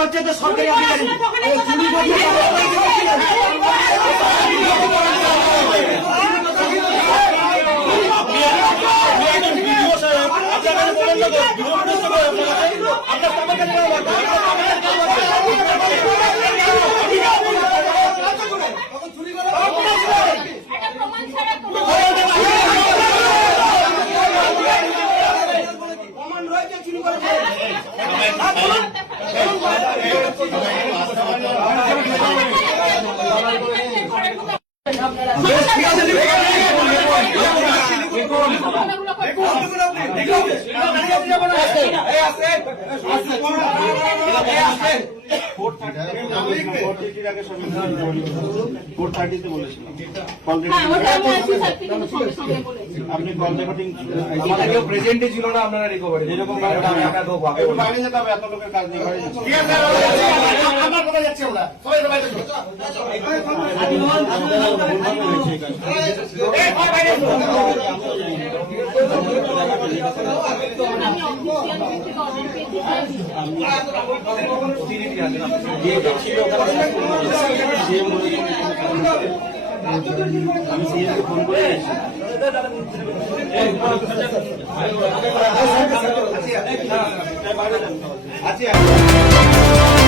করছে তো সরকারি অধিকারী চুরি করছে আপনি কল রেকর্ডিং আমাদের প্রেজেন্টে ছিল না আপনারা রিকভারি এরকম আমি আপনাকে বাইরে যেতে হবে এত লোকের কাজ নেই ঠিক আছে আমরা কোথায় যাচ্ছি আমরা সবাই বাইরে চলো এই বাইরে আমি সিএমকে ফোন করে আচ্ছা